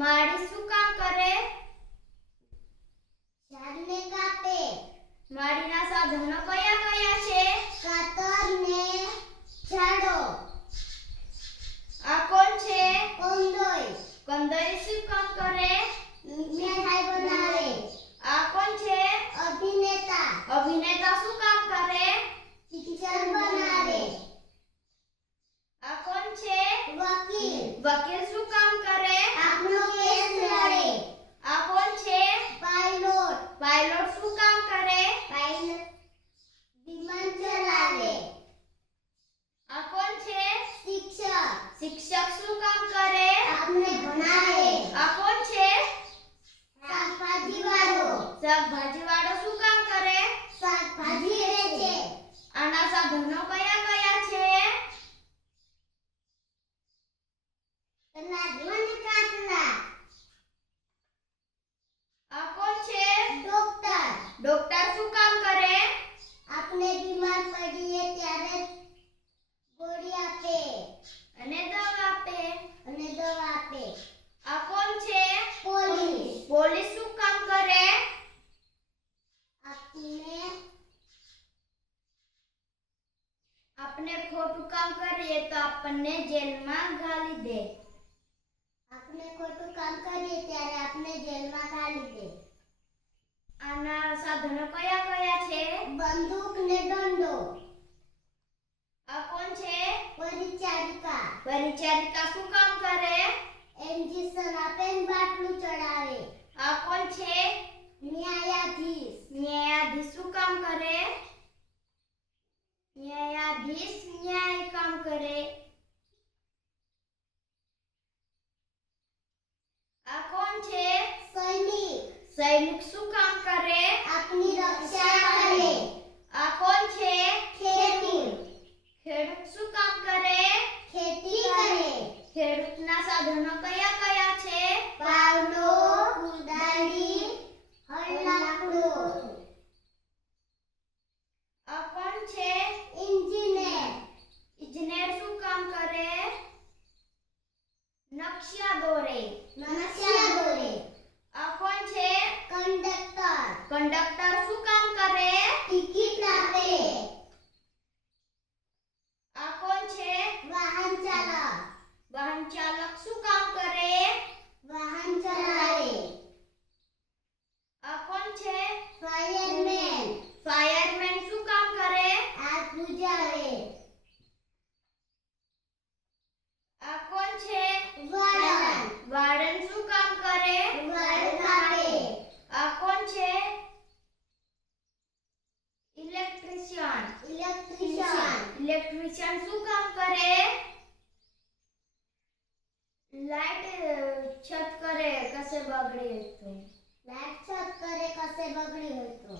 માળી શું કામ કરે? ઝાડને કાપે. માળીના સાધનો કયા કયા છે? કાતર ને ઝાડો. આ કોણ છે? કંદોઈ. કંદોઈ શું કામ કરે? મીઠાઈ બનાવે. આ કોણ છે? અભિનેતા. અભિનેતા શું કામ કરે? પિક્ચર બનાવે. આ કોણ છે? વકીલ. વકીલ શું કામ કરે? આપણો કેસ લડે. આ કોણ છે? પાયલોટ. પાયલોટ શું કામ કરે? પાયલોટ વિમાન ચલાવે. આ કોણ છે? શિક્ષક. શિક્ષક શું કામ કરે? આપણે ભણાવે. આ કોણ છે? શાકભાજી વાળો. શાકભાજી વાળો શું કામ કરે? શાકભાજી વેચે. આના સાધનો કયા કયા છે? તલાજુ અને કાતલા. આ કોણ છે? ડોક્ટર. ડોક્ટર શું કામ કરે? આપણે બીમાર પડીએ ત્યારે ગોળી આપે અને દવા આપે. અને દવા આપે. આ કોણ છે? પોલીસ. પોલીસ શું કામ કરે? આપણે ખોટું કામ કરીએ તો આપણને જેલમાં ઘાલી દે. આપણે ખોટું કામ કરીએ ત્યારે આપણે જેલમાં ઘાલી દે. આના સાધનો કયા કયા છે? બંદૂક ને દંડો. આ કોણ છે? પરિચારિકા. પરિચારિકા શું કામ કરે? ઇન્જેક્શન આપે ને બાટલું ચડાવે. આ કોણ છે? ન્યાયાધીશ. ન્યાયાધીશ શું કામ કરે? ન્યાયાધીશ ન્યાય કામ કરે. આ કોણ છે? સૈનિક. સૈનિક શું કામ કરે? આપની રક્ષા કરે. આ કોણ છે? ખેડૂત. ખેડૂત શું કામ કરે? ખેતી કરે. ખેડૂતના સાધનો કયા કયા છે? પાવડો, કુદાળી, હળ, લાકડું. આ કોણ છે? ઇન્જિનિયર. ઇજનેર શું કામ કરે? નકશા દોરે. નકશા દોરે. આ કોણ છે? કંડક્ટર. કંડક્ટર શું કામ કરે? ટિકિટ આપે. આ કોણ છે? વાહન ચાલક. વાહન ચાલક શું કામ કરે? વાહન ચલાવે. આ કોણ છે? ફાયરમેન. ફાયરમેન શું કામ કરે? આગ બુઝાવે. આ કોણ છે? વાળન. વાળન શું કામ કરે? વાળ કાપે. આ કોણ છે? ઇલેક્ટ્રિશિયન. ઇલેક્ટ્રિશિયન. ઇલેક્ટ્રિશિયન શું કામ કરે? લાઈટ છત કરે કસે બગડી તો. લાઈટ છત કરે કસે બગડી હોય તો.